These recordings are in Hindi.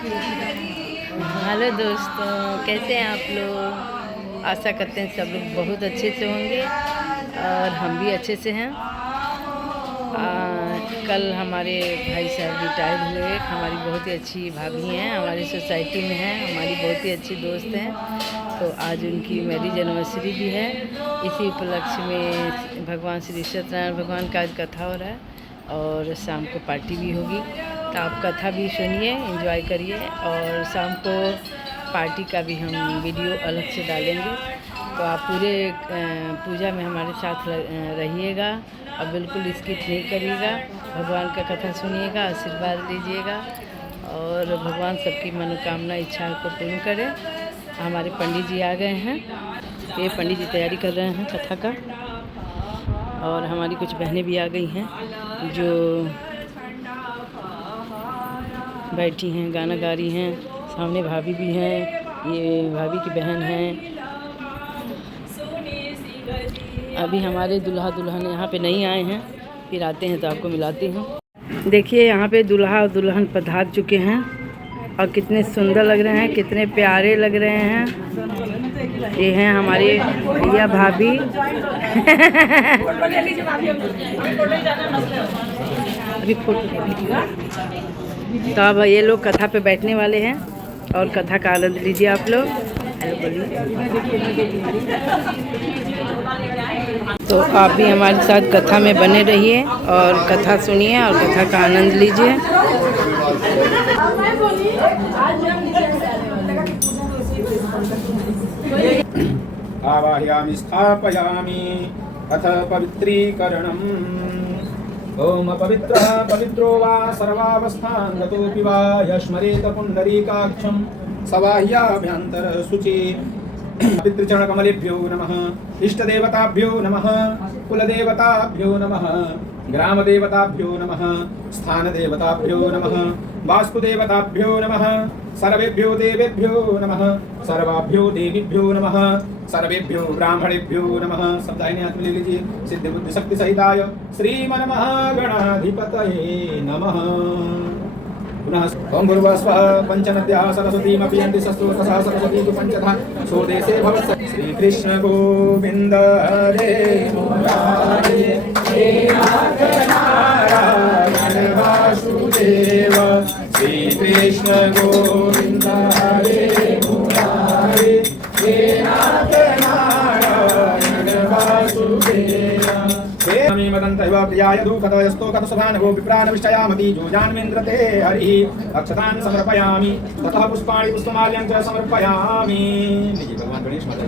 हेलो दोस्तों, कैसे हैं आप लोग। आशा करते हैं सब लोग बहुत अच्छे से होंगे और हम भी अच्छे से हैं। कल हमारे भाई साहब रिटायर हुए। हमारी बहुत ही अच्छी भाभी हैं, हमारी सोसाइटी में हैं, हमारी बहुत ही अच्छी दोस्त हैं। तो आज उनकी मैरिज एनिवर्सरी भी है। इसी उपलक्ष्य में भगवान श्री सत्यनारायण भगवान का आज कथा हो रहा है और शाम को पार्टी भी होगी। तो आप कथा भी सुनिए, एंजॉय करिए और शाम को पार्टी का भी हम वीडियो अलग से डालेंगे। तो आप पूरे पूजा में हमारे साथ रहिएगा और बिल्कुल स्किप नहीं करिएगा। भगवान का कथा सुनिएगा, आशीर्वाद लीजिएगा और भगवान सबकी मनोकामना इच्छा को पूर्ण करे। हमारे पंडित जी आ गए हैं। ये पंडित जी तैयारी कर रहे हैं कथा का और हमारी कुछ बहनें भी आ गई हैं जो बैठी हैं, गाना गा रही हैं। सामने भाभी भी हैं, ये भाभी की बहन हैं। अभी हमारे दुल्हा दुल्हन यहाँ पे नहीं आए हैं, फिर आते हैं तो आपको मिलाती हूँ। देखिए यहाँ पे दुल्हा और दुल्हन पधार चुके हैं और कितने सुंदर लग रहे हैं, कितने प्यारे लग रहे हैं। ये हैं हमारे भैया भाभी। अभी फोटो तो अब ये लोग कथा पे बैठने वाले हैं और कथा का आनंद लीजिए आप लोग। तो आप भी हमारे साथ कथा में बने रहिए और कथा सुनिए और कथा का आनंद लीजिए। आवाहयामि स्थापयामि अथ पवित्रीकरणम्। ओम पवित्रः पवित्रो वा सर्वावस्थां गतोऽपि वा यस्मरेत पुण्डरीकाक्षं सबाह्याभ्यन्तर शुचि। पितृचरणकमलेभ्यो नमः, इष्टदेवताभ्यो नमः, कुलदेवताभ्यो नमः, ग्रामदेवताभ्यो नमः, स्थानदेवताभ्यो नमः, वास्तुदेवताभ्यो नमः, सर्वेभ्यो देवेभ्यो नमः, सर्वाभ्यो देवीभ्यो नमः, सर्वेभ्यो ब्राह्मणेभ्यो नमः। सब दाहिने हाथ में ले लीजिए। सिद्धि बुद्धि शक्ति सहिताय श्रीमन्महागणाधिपतये नमः। पुनः ओम भूर्भुवस्वः पंचनद्याः सरस्वतीमपि यन्ति शस्त्रोतसा सरस्वती तु पंचधा स्वदेशे भवत्। श्री कृष्ण गोविंद हरे मुरारे हे नाथ नारायण वासुदेव। श्री कृष्ण गोविंद हरे मुरारे हे नाथ नारायण वासुदेव। मे मदन्तैव प्रियाय धूपतयस्तो कथसभानभो विप्राणविष्टयामति जोजान्मिन्द्रते हरिः। अक्षतान् समर्पयामि ततः पुष्पाणि पुष्पमाल्यं च समर्पयामि। भगवान गणेश माता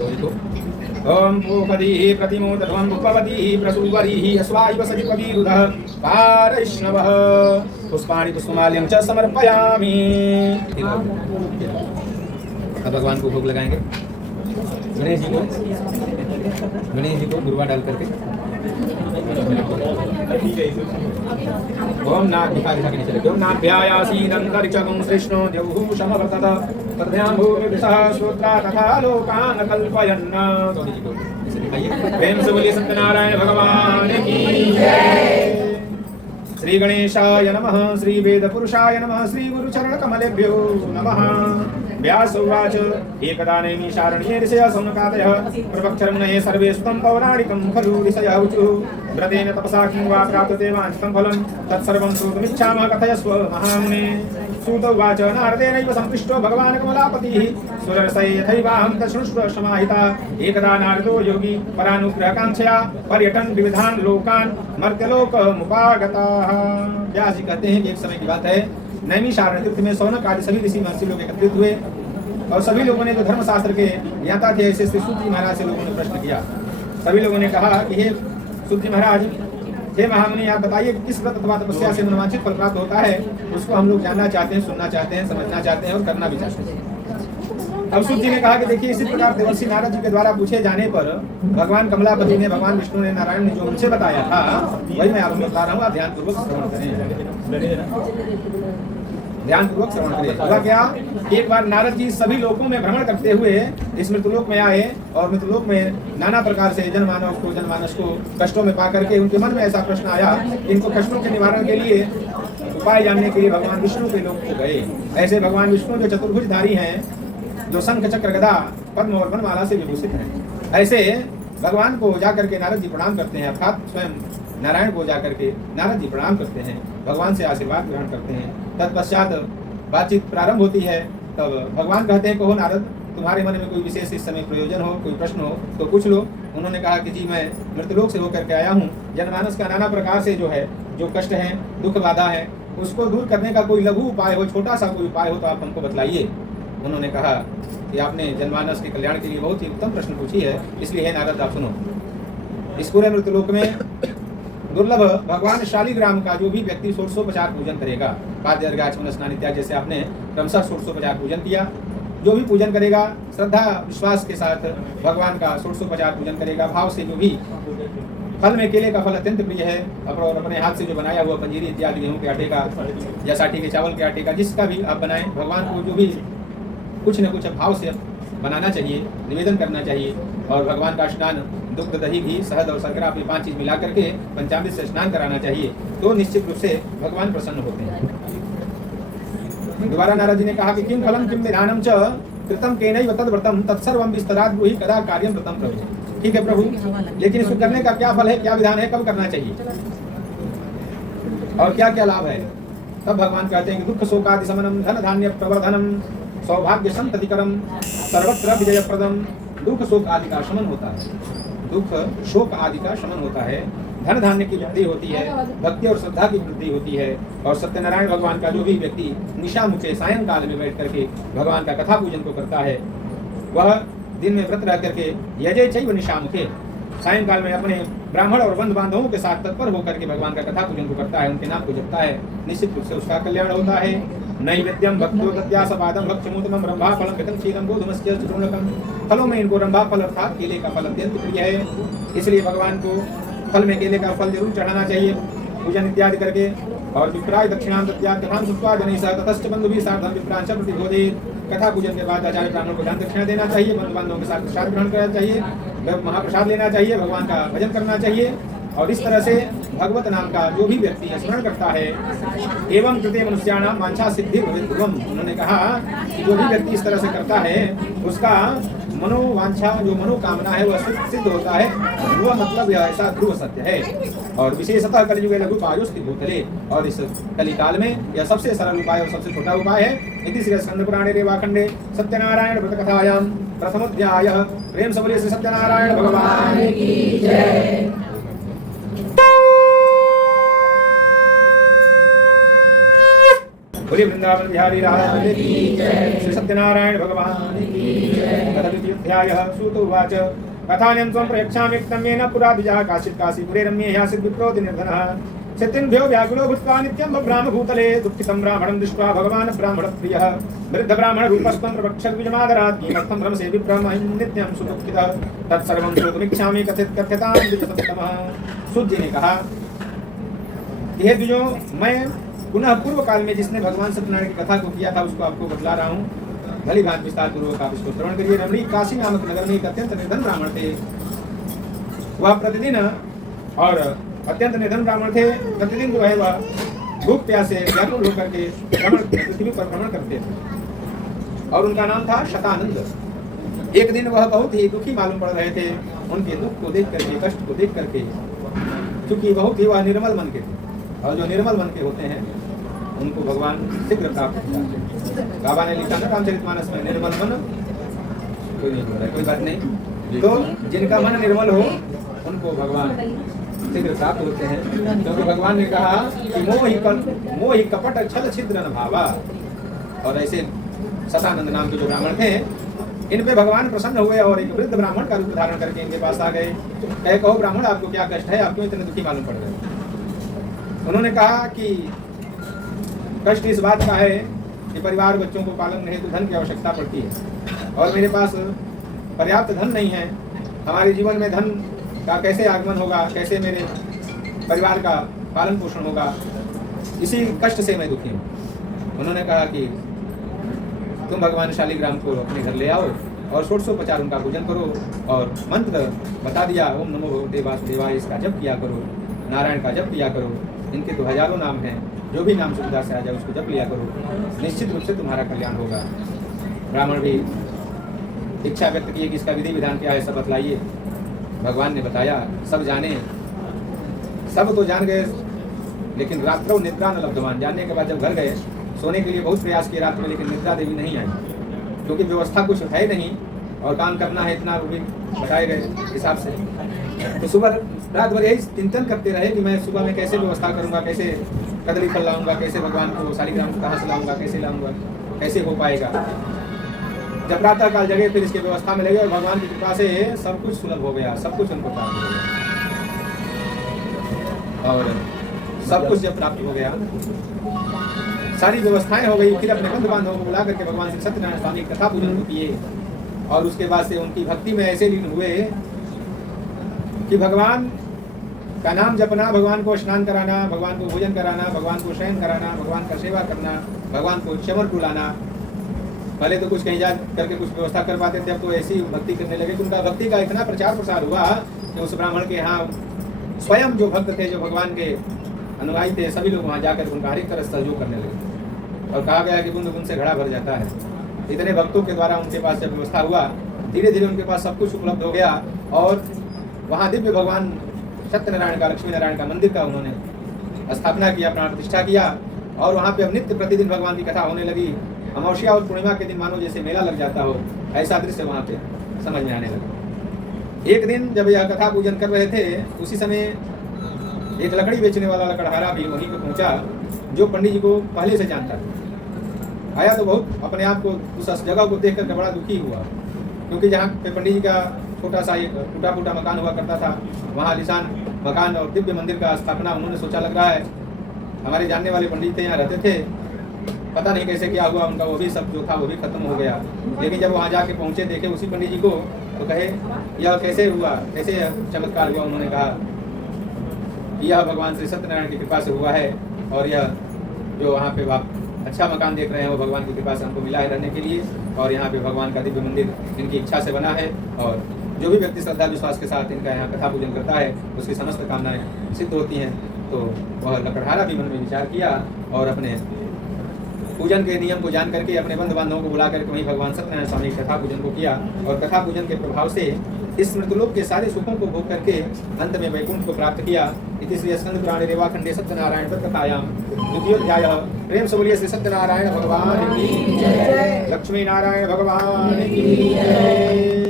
ओम भूपतिः प्रतिमोदध्वं भूपवतिः प्रसूवरिः अस्वायव सजिपविरुधः पारैष्णवः पुष्पाणि पुष्पमाल्यं च समर्पयामि। अब भगवान को भोग लगाएंगे। गणेश जी को गुरुवा डाल करके ओम ओम नाभ्यायासीदन्तरिक्षगं श्रेष्ठो देवः समवर्तत तद्ध्यां भूमिभिषः श्रोत्रा तथा लोकान् कल्पयन्। प्रेम से बोलिए सत्यनारायण भगवान की जय। श्री गणेशाय नमः, श्री वेदपुरुषाय नमः, श्री गुरुचरणकमलेभ्यो नमः। व्यास उवाच एकदा नैमिषारण्ये ऋषयः सौनकादयः प्रवक्षरमणये सर्वे सुतं पौराणिकं खलु ऋषयः ऊचुः व्रतेन तपसा किं वा प्राप्यते वाञ्छितं फलं तत्सर्वं श्रोतुमिच्छामः कथयस्व महामुने। सूत उवाच नारदेनैव सम्पृष्टो भगवान् कमलापतिः सुररसै यथैवाहं तशृण्वं समाहिता। एकदा नारदो योगी परानुग्रहकाङ्क्षया पर्यटन् विविधान् लोकान् मर्त्यलोकमुपागताः। व्यास जी कहते हैं कि एक समय की बात है, नैमिषारण्य तीर्थ में सौनक आदि सभी ऋषि महर्षि लोग एकत्रित हुए और सभी लोगों ने जो धर्मशास्त्र के ज्ञाता थे ऐसे सूत जी महाराज से लोगों ने प्रश्न किया। सभी लोगों ने कहा कि हे सूत जी महाराज, हे महामुनि, आप बताइए किस व्रत अथवा तपस्या से मनोवांछित फल प्राप्त होता है। उसको हम लोग जानना चाहते हैं, सुनना चाहते हैं, समझना चाहते हैं और करना भी चाहते हैं। अब सूत जी ने कहा कि देखिए, इसी प्रकार देवर्षि नारद जी के द्वारा पूछे जाने पर भगवान कमलापति ने, भगवान विष्णु ने, नारायण ने जो उनसे बताया था वही मैं आपको बता रहा हूँ। आप ध्यानपूर्वक श्रवण करें, ध्यानपूर्वक श्रवण करें। हुआ क्या, एक बार नारद जी सभी लोकों में भ्रमण करते हुए इस मृतलोक में आए और मृतलोक में नाना प्रकार से जनमानस को कष्टों में पा करके उनके मन में ऐसा प्रश्न आया, इनको कष्टों के निवारण के लिए उपाय जानने के लिए भगवान विष्णु के लोक को गए। ऐसे भगवान विष्णु जो चतुर्भुजधारी हैं, जो शंख चक्र गदा पद्म और वनमाला से विभूषित हैं, ऐसे भगवान को जाकर के नारद जी प्रणाम करते हैं, अर्थात स्वयं नारायण को जाकर के नारद जी प्रणाम करते हैं, भगवान से आशीर्वाद ग्रहण करते हैं। तत्पश्चात बातचीत प्रारंभ होती है। तब भगवान कहते हैं, कहो नारद, तुम्हारे मन में कोई विशेष इस समय प्रयोजन हो, कोई प्रश्न हो तो पूछ लो। उन्होंने कहा कि जी मैं मृतलोक से होकर के आया हूँ, जनमानस का नाना प्रकार से जो है, जो कष्ट है, दुख बाधा है, उसको दूर करने का कोई लघु उपाय हो, छोटा सा कोई उपाय हो तो आप हमको बतलाइए। उन्होंने कहा कि आपने जनमानस के कल्याण के लिए बहुत ही उत्तम प्रश्न पूछी है, इसलिए है नारद आप सुनो। इस पूरे मृतलोक में दुर्लभ भगवान शालिग्राम का जो भी व्यक्ति षोडशोपचार पूजन करेगा, पाद्य अर्घ्य आचमन स्नान इत्यादि जैसे आपने क्रमशः षोडशोपचार पूजन किया, जो भी पूजन करेगा श्रद्धा विश्वास के साथ भगवान का षोडशोपचार पूजन करेगा, भाव से जो भी फल में केले का फल अत्यंत प्रिय है, और अपने हाथ से जो बनाया हुआ पंजीरी इत्यादि गेहूं के आटे का या साठी के चावल के आटे का, जिसका भी आप बनाएं, भगवान को जो भी कुछ न कुछ भाव से बनाना चाहिए, निवेदन करना चाहिए। और भगवान का स्नान दुग्ध दही घी शहद और शर्करा अपनी 5 चीज मिला करके पंचामृत से स्नान कराना चाहिए, तो निश्चित रूप से भगवान प्रसन्न होते हैं। दोबारा नारद जी ने कहा कि किम फलम किम विधानम च कृतम केनैव तद्व्रतम तत्सर्वं विस्तराद ब्रूहि कदा कार्यम व्रतम प्रभु। ठीक है प्रभु, लेकिन इसको करने का क्या फल है, क्या विधान है, कब करना चाहिए और क्या क्या लाभ है? तब भगवान कहते हैं कि दुख शोकादि शमनम धन धान्य प्रवर्धनम सौभाग्य संततिकरम सर्वत्र विजयप्रदम। दुख शोक आदि का शमन होता है, दुख शोक आदि का शमन होता है, धन धान्य की वृद्धि होती है, भक्ति और श्रद्धा की वृद्धि होती है। और सत्यनारायण भगवान का जो भी व्यक्ति निशा मुखे सायंकाल में बैठ करके भगवान का कथा पूजन को करता है, वह दिन में व्रत रह करके यजय चैव निशा मुखे, सायंकाल में अपने ब्राह्मण और बंधु बांधवों के साथ तत्पर होकर के भगवान का कथा पूजन को करता है, उनके नाम को जपता है, निश्चित रूप से उसका कल्याण होता है। नैवेद्यम भक्तो दत्यासपादम भक्षमुतमम रंभा फलम कृतं क्षीरम गोधूमस्य चूर्णकम। फलों में इनको रंभा फल अर्थात केले का फल अत्यंत प्रिय है, इसलिए भगवान को फल में केले का फल जरूर चढ़ाना चाहिए पूजन इत्यादि करके। और विप्राय दक्षिणां दत्यात्थां सुत्वा जनैः ततश्च बन्धुभिः सार्धं विप्रांश्च प्रतिभोजयेत्। कथा पूजन के बाद आचार्य ब्राह्मण को दान दक्षिणा देना चाहिए, बंधु बांधवों के साथ प्रसाद ग्रहण करना चाहिए, महाप्रसाद लेना चाहिए, भगवान का भजन करना चाहिए। और इस तरह से भगवत नाम का जो भी व्यक्ति स्मरण करता है, एवं कृते मनुष्याणां वांछा सिद्धि भवेत्पूर्वम्। उन्होंने कहा कि जो भी व्यक्ति इस तरह से करता है, उसका मनोवांछा जो मनोकामना है वह सिद्ध होता है, वह मतलब यह ऐसा ध्रुव सत्य है। और विशेषतः कलियुगे लघुपायुस्ति भूतले, और इस कलिकाल में यह सबसे सरल उपाय और सबसे छोटा उपाय है। इति श्री स्कंद पुराणे रेवाखंडे सत्यनारायण व्रत कथायां प्रथमोध्यायः। प्रेम से बोलिए श्री सत्यनारायण भगवान की जय। बोलिए वृंदावन बिहारी राधा की जय। श्री सत्यनारायण भगवान की जय। कथमित्युध्यायः सूत उवाच कथान्यं त्वं प्रयच्छामि तमेन पुरा द्विजः काशीत् काशीपुरे रम्ये ह्यासीत् विप्रो निर्धनः सिद्धिभ्यो व्याकुलो भूत्वा नित्यं बभ्राम भूतले दुःखितं ब्राह्मणं दृष्ट्वा भगवान् ब्राह्मणप्रियः वृद्ध ब्राह्मण रूपस्त्वं प्रवक्षत् विजमादरात् किमर्थं भ्रमसे विभ्रमहिं नित्यं सुदुःखितः तत्सर्वं श्रोतुमिच्छामि कथ्यतां द्विजसत्तमः। सूत जी ने कहा कि हे द्विजों, मैं पुनः पूर्व काल में जिसने भगवान सत्यनारायण की कथा को किया था उसको आपको बतला रहा हूँ। भली भांति विस्तार पूर्वक आप इसको श्रवण करिए। रमणी काशी नामक नगर में एक अत्यंत निर्धन ब्राह्मण थे। वह प्रतिदिन और अत्यंत निर्धन ब्राह्मण थे, प्रतिदिन जो है वह भूख प्यास से व्याकुल होकर के पृथ्वी पर भ्रमण करते थे, और उनका नाम था शतानंद। एक दिन वह बहुत ही दुखी मालूम पड़ रहे थे, उनके दुख को देख करके, कष्ट को देख करके, क्योंकि बहुत ही वह निर्मल मन के थे, और जो निर्मल मन के होते हैं उनको भगवान शीघ्र प्राप्त हो जाते हैं। बाबा ने लिखा ना रामचरितमानस में, निर्मल मन कोई नहीं बोल रहा, कोई बात नहीं। तो जिनका मन निर्मल हो उनको भगवान शीघ्र प्राप्त होते हैं, क्योंकि भगवान ने कहा कि मोहि कपट छल छिद्र न भावा। और ऐसे शतानंद नाम के जो ब्राह्मण थे, इन पे भगवान प्रसन्न हुए और एक वृद्ध ब्राह्मण का रूप धारण करके इनके पास आ गए। कहे, कहो ब्राह्मण, आपको क्या कष्ट है, आप क्यों इतने दुखी मालूम पड़ रहे? उन्होंने कहा कि कष्ट इस बात का है कि परिवार बच्चों को पालन हेतु धन की आवश्यकता पड़ती है, और मेरे पास पर्याप्त धन नहीं है। हमारे जीवन में धन का कैसे आगमन होगा, कैसे मेरे परिवार का पालन पोषण होगा, इसी कष्ट से मैं दुखी हूँ। उन्होंने कहा कि तुम भगवान शालिग्राम को अपने घर ले आओ और षोडशोपचार उनका पूजन करो, और मंत्र बता दिया, ओम नमो भगवते वासुदेवाय, इसका जप किया करो, नारायण का जप किया करो। इनके तो हजारों नाम हैं, जो भी नाम सुविधा से आ जाए उसको जप लिया करो, निश्चित रूप से तुम्हारा कल्याण होगा। ब्राह्मण भी इच्छा व्यक्त की कि इसका विधि विधान क्या है, सब बतलाइए। भगवान ने बताया, सब जाने, सब तो जान गए, लेकिन रात्रों निद्रा न लब्धवान। जानने के बाद जब घर गए, सोने के लिए बहुत प्रयास किए रात में, लेकिन निद्रा देवी नहीं आई, क्योंकि व्यवस्था कुछ है नहीं और काम करना है इतना, वो भी बताए गए हिसाब से। तो सुबह रात भर यही चिंतन करते रहे कि मैं सुबह में कैसे व्यवस्था करूंगा, कैसे कदली फल लाऊंगा, कैसे भगवान को शालिग्राम कहाँ से लाऊंगा, कैसे लाऊंगा, कैसे हो पाएगा। जब प्रातः काल जगह फिर इसके व्यवस्था में लगे और भगवान की कृपा से सब कुछ सुलभ हो गया, सब कुछ उनको प्राप्त हो गया। और सब कुछ जब प्राप्त हो गया, सारी व्यवस्थाएं हो गई, फिर अपने बंधु बांधवों को बुला करके भगवान श्री सत्यनारायण स्वामी कथा पूजन को किए। और उसके बाद से उनकी भक्ति में ऐसे लीन हुए कि भगवान का नाम जपना, भगवान को स्नान कराना, भगवान को भोजन कराना, भगवान को शयन कराना, भगवान का सेवा करना, भगवान को चमर बुलाना। पहले तो कुछ कहीं जा करके कुछ व्यवस्था कर पाते थे, अब तो ऐसी भक्ति करने लगे कि उनका भक्ति का इतना प्रचार प्रसार हुआ कि उस ब्राह्मण के यहाँ स्वयं जो भक्त थे, जो भगवान के अनुयायी थे, सभी लोग वहाँ जाकर उनका हर एक तरह सहयोग करने लगे। और कहा गया कि बूंद बूंद से घड़ा भर जाता है। इतने भक्तों के द्वारा उनके पास जब व्यवस्था हुआ, धीरे धीरे उनके पास सब कुछ उपलब्ध हो गया। और वहाँ दिव्य भगवान सत्यनारायण का, लक्ष्मी नारायण का मंदिर का उन्होंने स्थापना किया, प्राण प्रतिष्ठा किया। और वहाँ पे अब नित्य प्रतिदिन भगवान की कथा होने लगी। अमावस्या और पूर्णिमा के दिन मानो जैसे मेला लग जाता हो, ऐसा दृश्य वहाँ पे समझ में आने लगा। एक दिन जब यह कथा पूजन कर रहे थे, उसी समय एक लकड़ी बेचने वाला लकड़हारा भी वहीं पे पहुंचा, जो पंडित जी को पहले से जानता था। आया तो बहुत अपने आप को उस जगह को देख करके बड़ा दुखी हुआ, क्योंकि जहाँ पे पंडित जी का छोटा सा एक टूटा फूटा मकान हुआ करता था, वहाँ आलीशान मकान और दिव्य मंदिर का स्थापना उन्होंने सोचा, लग रहा है हमारे जानने वाले पंडित थे, यहाँ रहते थे, पता नहीं कैसे क्या हुआ उनका, वो भी सब जो था वो भी खत्म हो गया। लेकिन जब वहाँ जाके पहुँचे, देखे उसी पंडित जी को, तो कहे यह कैसे हुआ, कैसे चमत्कार हुआ। उन्होंने कहा यह भगवान श्री सत्यनारायण की कृपा से हुआ है, और यह जो वहाँ पे आप अच्छा मकान देख रहे हैं वो भगवान की कृपा से हमको मिला है रहने के लिए। और यहाँ पे भगवान का दिव्य मंदिर इनकी इच्छा से बना है, और जो भी व्यक्ति श्रद्धा विश्वास के साथ इनका यहाँ कथा पूजन करता है उसकी समस्त कामनाएं सिद्ध होती हैं। तो वह लकड़हारा भी मन में विचार किया और अपने पूजन के नियम को जान करके अपने बंधु बांधवों को बुला करके वहीं भगवान सत्यनारायण स्वामी कथा पूजन को किया। और कथा पूजन के प्रभाव से इस मृतलोक के सारे सुखों को भोग करके अंत में वैकुंठ को प्राप्त किया। इसलिए स्कंद पुराण रेवाखंडे सत्यनारायण कथायाम द्वितीयोध्याय। प्रेम से बोलिए श्री सत्यनारायण भगवान की जय, लक्ष्मी नारायण भगवान की जय।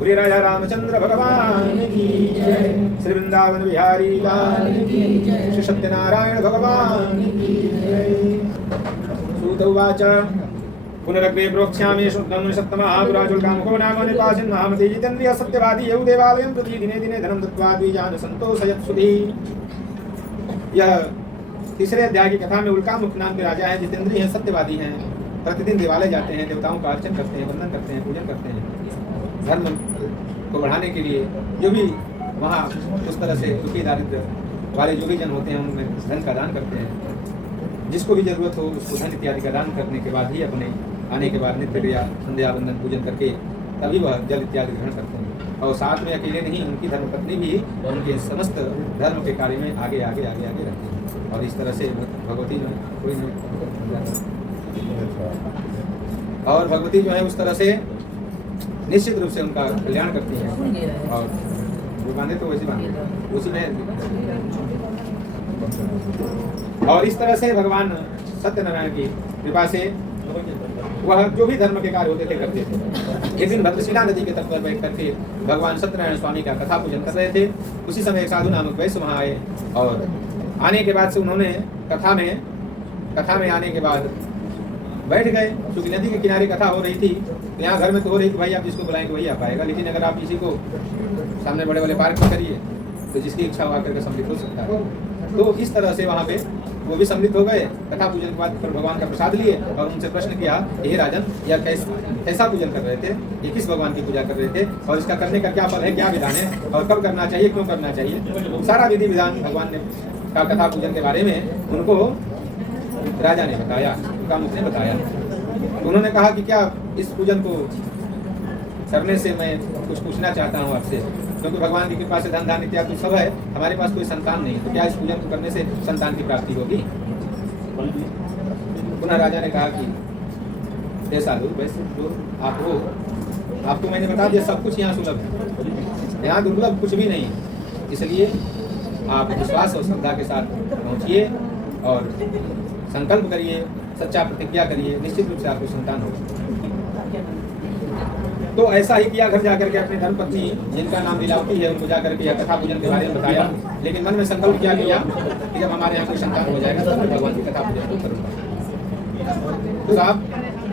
श्री राजा रामचंद्र भगवान की जय, श्री वृंदावन बिहारी लाल की जय, श्री सत्यनारायण भगवान की जय। सूत उवाच पुनरग्रे प्रोक्ष्यामि शुद्धं सप्तमहापुराजुल्कामुखो नाम निपासिन् महामते जितेन्द्रियः सत्यवादी यौ देवालयं प्रति दिने दिने धनं दत्त्वा द्विजान् सन्तोषयत्सुधि। यह तीसरे अध्याय की कथा में उल्कामुख नाम के राजा हैं, जितेंद्रिय हैं, सत्यवादी हैं, प्रतिदिन देवालय जाते हैं, देवताओं का अर्चन करते हैं, वंदन करते हैं, पूजन करते हैं, धर्म को बढ़ाने के लिए। जो भी वहाँ उस तरह से दुखी दारिद्र वाले जो भी जन होते हैं उनमें धन का दान करते हैं। जिसको भी जरूरत हो उसको धन इत्यादि का दान करने के बाद ही अपने आने के बाद नित्य क्रिया संध्या वंदन पूजन करके तभी वह जल इत्यादि ग्रहण करते हैं। और साथ में अकेले नहीं, उनकी धर्मपत्नी भी उनके समस्त धर्म के कार्य में आगे आगे आगे आगे रहती है। और इस तरह से भगवती जो है कोई और भगवती जो है उस तरह से निश्चित रूप से उनका कल्याण करती है। और वो बांधे तो वैसे बांधे उसी में। और इस तरह से भगवान सत्यनारायण की कृपा से वह जो भी धर्म के कार्य होते थे करते थे। एक दिन भद्रशिला नदी के तट पर बैठ करके भगवान सत्यनारायण स्वामी का कथा पूजन कर रहे थे। उसी समय एक साधु नामक वैश्य वहाँ आए, और आने के बाद से उन्होंने कथा में आने के बाद बैठ गए। क्योंकि नदी के किनारे कथा हो रही थी, यहाँ घर में तो हो रही थी, भाई आप जिसको बुलाएंगे वही आ पाएगा। लेकिन अगर आप किसी को सामने बड़े बड़े पार्क में करिए तो जिसकी इच्छा हो आकर के सम्मिलित हो सकता है। तो इस तरह से वहाँ पे वो भी सम्मिलित हो गए। कथा पूजन के बाद फिर भगवान का प्रसाद लिए और उनसे प्रश्न किया, हे राजन, यह कैसा पूजन कर रहे थे, ये किस भगवान की पूजा कर रहे थे, और इसका करने का क्या फल है, क्या विधान है, और कब करना चाहिए, क्यों करना चाहिए, सारा विधि विधान भगवान ने का कथा पूजन के बारे में उनको राजा ने बताया, उनका मुख ने बताया। उन्होंने कहा कि क्या इस पूजन को चरने से मैं कुछ पूछना चाहता हूँ आपसे, क्योंकि भगवान की कृपा से धन धान इत्यादि सब है, हमारे पास कोई संतान नहीं, तो क्या इस पूजन को करने से संतान की प्राप्ति होगी? पुनः राजा ने कहा कि हे साधु, वैसे जो आप हो, आपको मैंने बता दिया सब कुछ यहाँ सुलभ है, यहाँ दुर्लभ कुछ भी नहीं है, इसलिए आप विश्वास और श्रद्धा के साथ पहुँचिए और संकल्प करिए, सच्चा प्रतिज्ञा करिए, निश्चित रूप से आपको संतान होगा। तो ऐसा ही किया, घर जाकर के अपनी धर्मपत्नी जिनका नाम लीलावती है उनको जाकर के यह कथा पूजन के बारे में बताया, लेकिन मन में संकल्प क्या किया कि जब हमारे यहाँ कोई संतान हो जाएगा तो मैं भगवान की कथा पूजन को करूँगा। तो आप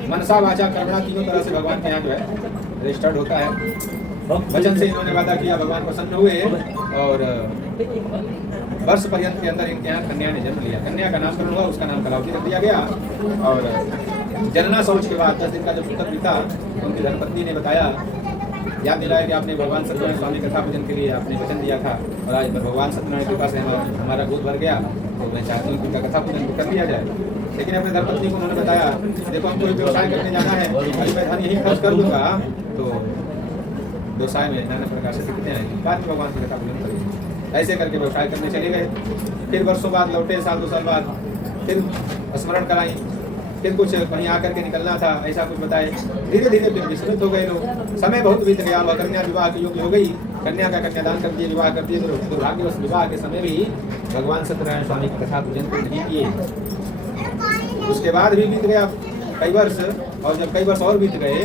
मनसा वाचा कर्मणा तीनों तरह से भगवान के यहाँ जो है रजिस्टर्ड होता है। वचन से इन्होंने वादा किया, भगवान प्रसन्न हुए और वर्ष पर्यंत के अंदर इनके यहाँ कन्या ने जन्म लिया। कन्या का नामकरण हुआ, उसका नाम कलावती रख दिया गया। और जनना शौच के बाद 10 दिन का जब पुत्र बीता, उनकी धर्मपत्नी ने बताया, याद दिलाया कि आपने भगवान सत्यनारायण स्वामी कथा पूजन के लिए आपने वचन दिया था और आज भगवान सत्यनारायण के पास हमारा गोद भर गया, तो मैं चाहती हूँ कि उनका कथा पूजन कर लिया जाए। लेकिन अपने धर्मपत्नी को उन्होंने बताया, देखो हमको व्यवसाय करने जाना है, अभी मैं धन यही खर्च कर दूंगा, तो व्यवसाय में नाना प्रकार से दिक्कतें आएंगी, बाद में भगवान की कथा पूजन करेंगे। ऐसे करके व्यवसाय करने चले गए। फिर वर्षों बाद लौटे, साल 2 साल बाद फिर स्मरण कराई, फिर कुछ कहीं आकर के निकलना था, ऐसा कुछ बताए। धीरे धीरे फिर विस्मृत हो गए लोग। समय बहुत बीत गया, वह कन्या विवाह के योग्य हो गई, कन्या का कन्यादान कर दिए, विवाह कर दिए। तो दुर्भाग्यवश विवाह के समय भी भगवान सत्यनारायण स्वामी की कथा पूजन को नहीं किए। उसके बाद भी बीत गया कई वर्ष, और जब कई वर्ष और बीत गए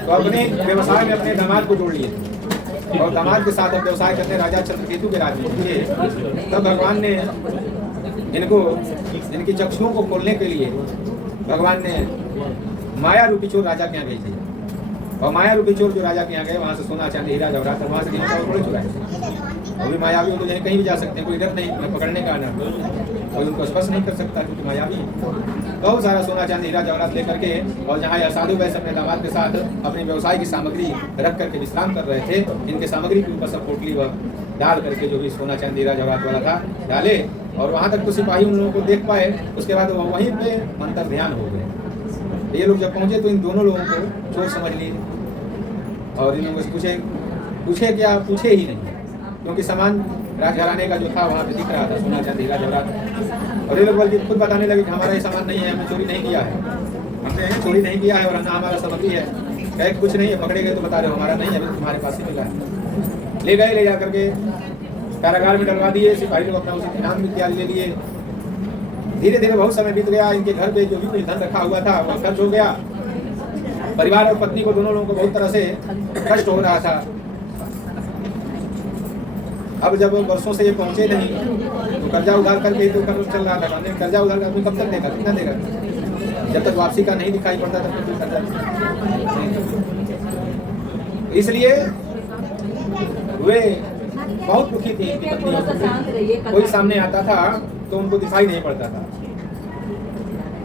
तो अपने व्यवसाय में अपने दामाद को जोड़ लिए और दामाद के साथ अब व्यवसाय करने राजा चंद्रकेतु के राज्य में हुए। तब भगवान ने इनकी चक्षुओं को खोलने के लिए भगवान ने माया रूपी चोर राजा के यहाँ गई थी। और माया रूपी चोर जो राजा के यहाँ गए, वहाँ से सोना चांदी हीरा जवाहरात, वहाँ से थोड़े चुराए। अभी मायावी तो कहीं भी जा सकते हैं, कोई डर नहीं पकड़ने का, ना कोई उनको स्पर्श नहीं कर सकता क्योंकि मायावी बहुत सारा सोना चांदी हीरा जवाहरात लेकर के, और जहाँ यह साधु वैसे अपने दामाद के साथ अपनी व्यवसाय की सामग्री रख करके विश्राम कर रहे थे, इनके सामग्री के ऊपर सब पोटली वह डाल करके जो भी सोना चांदी हीरा जवाहरात वाला था डाले। और वहाँ तक तो सिपाही उन लोगों को देख पाए, उसके बाद वो वहीं पे मंत्र ध्यान हो गए। ये लोग जब पहुँचे तो इन दोनों लोगों को चोर समझ लिए और इन लोगों से पूछे क्या, पूछे ही नहीं, क्योंकि सामान राजघराने का जो था वहाँ पे दिख रहा था, सोना चांदी हीरा जवाहरात। और ये लोग बल्कि खुद बताने लगे कि हमारा ये सामान नहीं है, हमने चोरी नहीं किया है, हमने चोरी नहीं किया है और ना हमारा सामग्री है। कहे कुछ नहीं है, पकड़े गए तो बता रहे हो हमारा नहीं है, अभी तुम्हारे पास ही मिला है। ले गए, ले जा करके कारागार में डलवा दिए। सिपाही लोग अपना उसी इनाम इत्यादि ले लिए। धीरे धीरे बहुत समय बीत गया। इनके घर पे जो भी कुछ धन रखा हुआ था वह खर्च हो गया। परिवार और पत्नी को, दोनों लोगों को बहुत तरह से कष्ट हो रहा था। अब जब वर्षों से ये पहुंचे नहीं तो कर्जा उधार करके तो चल रहा था। कर्जा उधार आदमी कब तक देगा, कितना देगा? जब तक वापसी का नहीं दिखाई पड़ता तब तक कर्जा। इसलिए वे बहुत दुखी थी। कोई सामने आता था तो उनको दिखाई नहीं पड़ता था,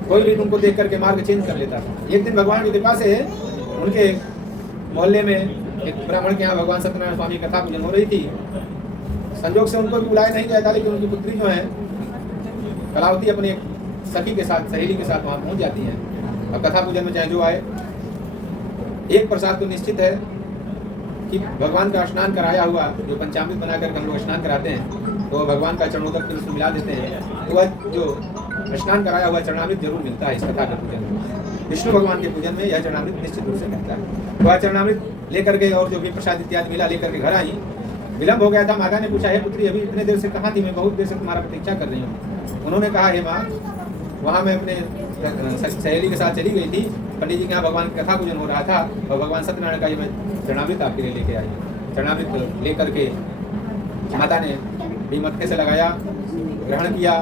कोई भी उनको देख करके मार्ग चेंज कर लेता था। एक दिन भगवान की कृपा से उनके मोहल्ले में एक ब्राह्मण के यहाँ भगवान सत्यनारायण स्वामी कथा पूजन हो रही थी। संयोग से उनको भी बुलाया नहीं गया था, लेकिन उनकी पुत्री जो है कलावती अपने सखी के साथ, सहेली के साथ वहाँ पहुँच जाती है। अब कथा पूजन में चाहे जो आए, एक प्रसाद तो निश्चित है कि भगवान का स्नान कराया हुआ जो पंचामृत बना करके हम लोग स्नान कराते हैं, तो भगवान का चरणोदक फिर उसमें मिला देते हैं। तो वह जो स्नान कराया हुआ चरणामृत जरूर मिलता है इस कथा के पूजन में। विष्णु भगवान के पूजन में यह चरणामृत निश्चित रूप से मिलता है। वह चरणामृत लेकर के और जो भी प्रसाद इत्यादि मिला लेकर के घर आई। विलम्ब हो गया था। माता ने पूछा, हे पुत्री अभी इतने देर से कहाँ थी? मैं बहुत देर से तुम्हारा प्रतीक्षा कर रही हूँ। उन्होंने कहा, हे माँ, वहाँ मैं अपने सहेली के साथ चली गई थी। पंडित जी के यहाँ भगवान की कथा पूजन हो रहा था और भगवान सत्यनारायण का ये मैं चरणामृत आपके लिए लेके आई। चरणामृत लेकर के माता ने भी मत्थे से लगाया, ग्रहण किया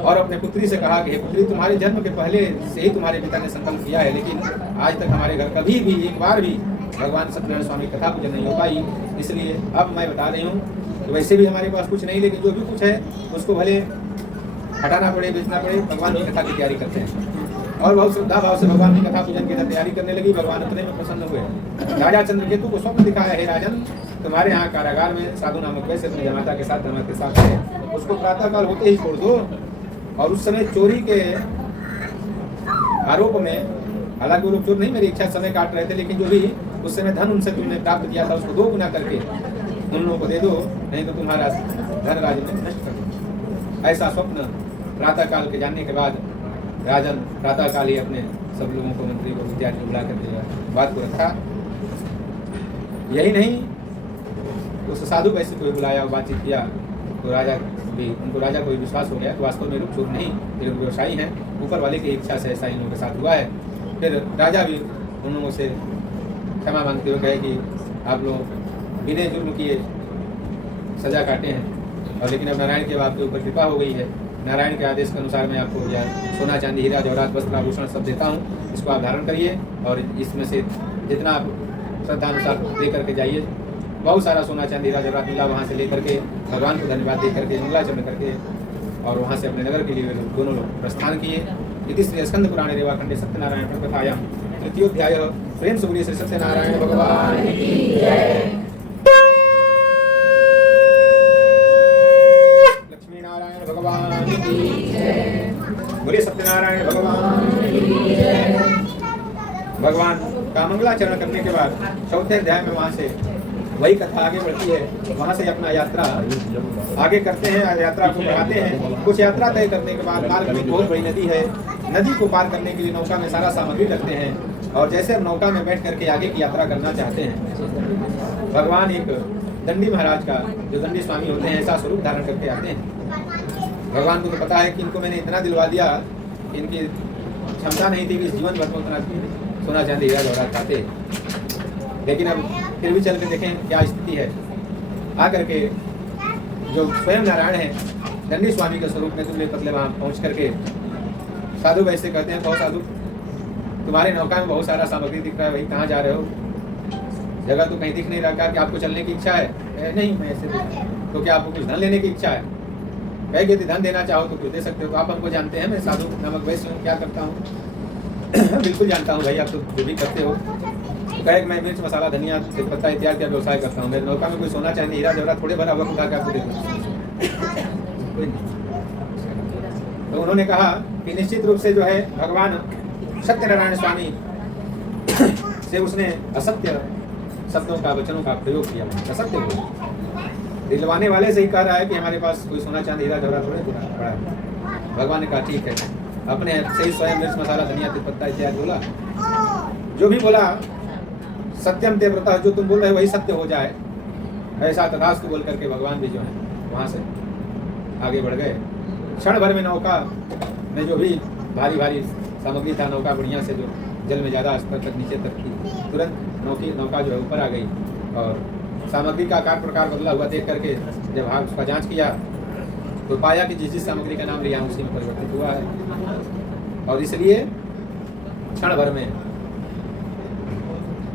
और अपने पुत्री से कहा कि हे पुत्री, तुम्हारे जन्म के पहले से ही तुम्हारे पिता ने संकल्प किया है, लेकिन आज तक हमारे घर कभी भी एक बार भी भगवान सत्यनारायण स्वामी कथा पूजन नहीं हो पाई। इसलिए अब मैं बता रही हूँ कि वैसे भी हमारे पास कुछ नहीं, लेकिन जो भी कुछ है उसको भले हटाना पड़े, बेचना पड़े, भगवान की कथा की तैयारी करते हैं। और बहुत श्रद्धा भाव से भगवान की कथा पूजन की तैयारी करने लगी। भगवान उतने में प्रसन्न हुए। राजा चंद्रकेतु को स्वप्न दिखाया, हे राजन, तुम्हारे यहाँ कारागार में साधु नामक वैसे अपने जमाता के साथ धर्म के साथ है, उसको प्रातः काल होते ही छोड़ दो। और उस समय चोरी के आरोप में हालांकि वो लोग चोर नहीं, मेरी इच्छा समय काट रहे थे, लेकिन जो भी उस समय धन उनसे तुमने प्राप्त किया था उसको 2 गुना करके उन लोगों को दे दो, नहीं तो तुम्हारा धन राज्य में नष्ट कर दो। ऐसा स्वप्न प्रातः काल के जानने के बाद राजन प्रातः काल ही अपने सब लोगों को, मंत्री को, विद्यार्थी को बुला करके बात को रखा। यही नहीं, उस साधु वैसे को बुलाया और बातचीत किया, तो राजा भी, उनको राजा को भी विश्वास हो गया कि वास्तव में लोग चोर नहीं, ये लोग व्यवसायी हैं, ऊपर वाले की इच्छा से ऐसा इन लोगों के साथ हुआ है। फिर राजा भी उन लोगों से क्षमा मांगते हुए कहे कि आप लोग बिना जुर्म किए सजा काटे हैं, और लेकिन अब नारायण की आपके ऊपर कृपा हो गई है, नारायण के आदेश के अनुसार मैं आपको यह सोना चांदी हीरा जवाहरात वस्त्र आभूषण सब देता हूँ, इसको आप धारण करिए और इसमें से जितना आप श्रद्धानुसार दे करके जाइए। बहुत सारा सोना चांदी हीरा जवाहरात मिला, वहाँ से लेकर के भगवान को धन्यवाद दे करके मंगलाचरण करके और वहाँ से अपने नगर के लिए दोनों लोग प्रस्थान किए। इति श्री स्कंद पुराणे रेवाखंडे सत्यनारायण कथायां तृतीयोध्याय। प्रेम से बोलिए श्री सत्यनारायण भगवान की जय। लक्ष्मी नारायण भगवान की जय। बोलिए सत्यनारायण भगवान की जय। भगवान का मंगलाचरण करने के बाद चौथे अध्याय में वहाँ से वही कथा आगे बढ़ती है, वहाँ से अपना यात्रा आगे करते हैं, यात्रा को बढ़ाते हैं। कुछ यात्रा तय करने के बाद मार्ग में बहुत बड़ी नदी है, नदी को पार करने के लिए नौका में सारा सामग्री रखते हैं और जैसे हम नौका में बैठ करके आगे की यात्रा करना चाहते हैं, भगवान एक दंडी महाराज का, जो दंडी स्वामी होते हैं, ऐसा स्वरूप धारण करके आते हैं। भगवान को तो पता है कि इनको मैंने इतना दिलवा दिया, इनकी क्षमता नहीं थी कि इस जीवन भर में उतना सोना चांदी हीरा जवाहरात खाते, लेकिन अब फिर भी चल के देखें क्या स्थिति है। आकर के जो स्वयं नारायण है दंडी स्वामी के स्वरूप में तुमने पतले वहाँ पहुँच करके साधु वैसे कहते हैं, बहुत साधु तुम्हारे नौका में बहुत सारा सामग्री दिख रहा है, भाई कहाँ जा रहे हो, जगह तो कहीं दिख नहीं रहा कि आपको चलने की इच्छा है? नहीं, मैं ऐसे। तो क्या आपको कुछ धन लेने की इच्छा है? कहे कि धन देना चाहो तो कुछ दे सकते हो। तो आप हमको जानते हैं, मैं साधु नामक वैश्य हूँ, क्या करता हूँ? बिल्कुल जानता हूँ भाई, आप तो जो भी करते हो। तो कहे मैं मिर्च मसाला धनिया तेजपत्ता इत्यादि का व्यवसाय करता हूँ, मेरे नौका में कोई सोना चांदी हीरा जवाहरात थोड़े भरा हुआ उठा के आपको दे दूँ। तो उन्होंने कहा कि निश्चित रूप से जो है भगवान सत्यनारायण स्वामी से उसने असत्य शब्दों का, वचनों का प्रयोग किया, असत्य को दिलवाने वाले से ही कह रहा है कि हमारे पास कोई सोना चांदी हीरा जवाहरात थोड़े पड़ा है। भगवान ने कहा ठीक है, अपने से ही स्वयं मिर्च मसाला धनिया तेजपत्ता इत्यादि बोला, जो भी बोला सत्यम ते व्रतः, जो तुम बोल रहे वही सत्य हो जाए, ऐसा तथास्तु बोल करके भगवान भी जो है वहाँ से आगे बढ़ गए। क्षण भर में नौका में जो भी भारी भारी सामग्री था, नौका बढ़िया से जो जल में ज़्यादा स्तर तक नीचे तक की, तुरंत नौका जो है ऊपर आ गई और सामग्री का आकार प्रकार बदला हुआ देख करके जब हाथ उसका जाँच किया तो पाया कि जिस सामग्री का नाम लिया उसी में परिवर्तित हुआ है। और इसलिए क्षण भर में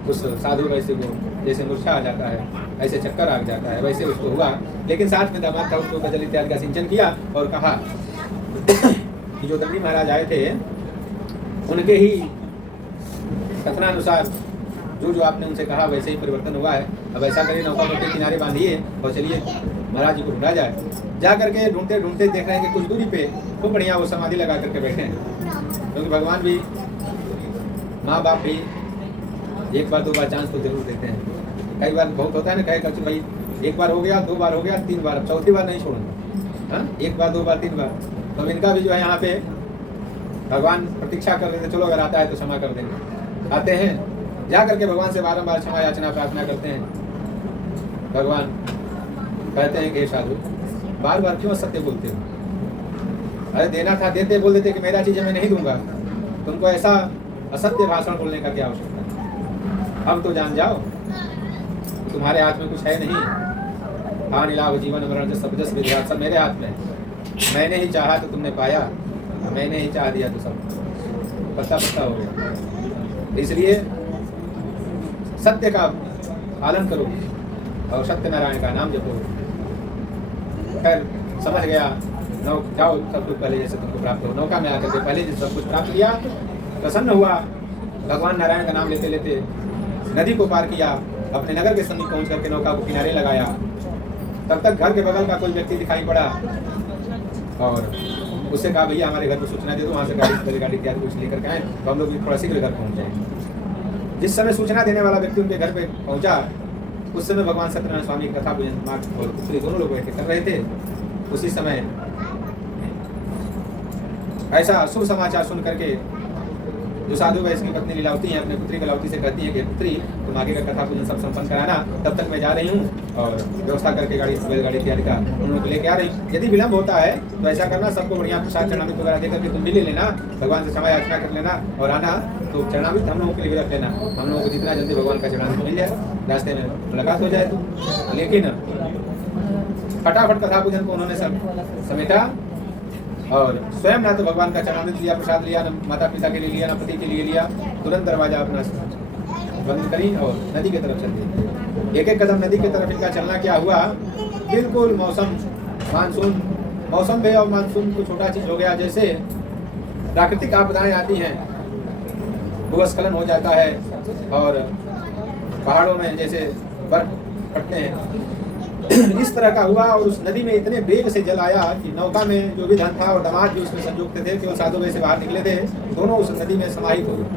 उस साधु वैसे को जैसे मूर्छा आ जाता है, ऐसे चक्कर आ जाता है, वैसे उसको हुआ। लेकिन साथ में दामाद था, उसको गजल इत्यादि का सिंचन किया और कहा कि जो दंडी महाराज आए थे उनके ही कथनानुसार जो आपने उनसे कहा वैसे ही परिवर्तन हुआ है। अब ऐसा करिए, नौका के किनारे बांधिए और चलिए महाराज जी को ढूंढा जाए। जा करके ढूंढते ढूंढते देख रहे हैं कि कुछ दूरी पे खूब बढ़िया वो समाधि लगा करके बैठे हैं, क्योंकि भगवान भी, माँ बाप भी एक बार 2 बार चांस तो जरूर देते हैं। कई बार बहुत होता है ना, कहे भाई एक बार हो गया, 2 बार हो गया, 3 बार, अब चौथी बार नहीं छोड़ूंगा। हाँ, 1 बार 2 बार 3 बार। तो इनका भी जो है यहाँ पे भगवान प्रतीक्षा कर रहे थे, चलो अगर आता है तो क्षमा कर देंगे। आते हैं, जा करके भगवान से बारंबार क्षमा याचना प्रार्थना करते हैं। भगवान कहते हैं कि साधु बार बार क्यों असत्य बोलते हो? अरे देना था देते, बोल देते कि मेरा चीज़ मैं नहीं दूंगा, तुमको ऐसा असत्य भाषण बोलने का क्या आवश्यकता है? अब तो जान जाओ तुम्हारे हाथ में कुछ है नहीं। हानि लाभ जीवन मरण सब जस विधान सब मेरे हाथ में है। मैंने ही चाहा तो तुमने पाया, मैंने ही चाह दिया तो सब पत्ता पत्ता हो गया। इसलिए सत्य का पालन करो और सत्यनारायण का नाम जपो। खैर समझ गया, जाओ सब कुछ पहले जैसे तुमको प्राप्त हो। नौका में आकर के पहले जैसे सब कुछ प्राप्त किया, प्रसन्न हुआ, भगवान नारायण का नाम लेते लेते नदी को पार किया, अपने नगर के समीप पहुंच करके नौका को किनारे लगाया। तब तक घर के बगल का कोई व्यक्ति दिखाई पड़ा और उससे कहा भैया हमारे घर को सूचना दे दो, वहाँ से गाड़ी तैयार कुछ लेकर के आए तो हम लोग थोड़ा शीघ्र घर पहुँच जाएंगे। जिस समय सूचना देने वाला व्यक्ति उनके घर पे पहुँचा, उस समय भगवान सत्यनारायण स्वामी की कथा पूजन मार्ग और पुत्री दोनों लोग बैठे कर रहे थे। उसी समय ऐसा शुभ समाचार सुन करके जो साधु वैश्य की पत्नी लीलावती हैं अपने पुत्री कलावती से कहती है कि पुत्री तुम आगे का कथा पूजन सब संपन्न कराना, तब तक मैं जा रही हूँ और व्यवस्था करके बैलगाड़ी तैयारी का उन लोगों को लेके आ रही हूँ। यदि विलम्ब होता है तो ऐसा करना, सबको बढ़िया प्रसाद चरणामृत वगैरह देकर के तुम भी ले लेना, भगवान से क्षमा याचना कर लेना और आना तो चरणामृत हम लोगों के लिए भी रख लेना। हम लोगों को जितना जल्दी भगवान का चरणामृत मिल जाए, रास्ते में मुलाकात हो जाए तो। लेकिन फटाफट कथा पूजन को उन्होंने सब समेटा और स्वयं ना तो भगवान का चरणामृत लिया, प्रसाद लिया, न माता पिता के लिए लिया, न पति के लिए लिया। तुरंत दरवाजा अपना बंद करी और नदी की तरफ चल दी। एक एक कदम नदी की तरफ इनका चलना क्या हुआ, बिल्कुल मानसून मौसम भी और मानसून को छोटा चीज हो गया। जैसे प्राकृतिक आपदाएं आती हैं, भूस्खलन हो जाता है और पहाड़ों में जैसे बर्फ पड़ते हैं, इस तरह का हुआ। और उस नदी में इतने वेग से जल आया कि नौका में जो भी धन था और दामाद भी उसमें संयुक्त थे, केवल साधु वैसे बाहर निकले थे, दोनों उस नदी में समाहित हो गए।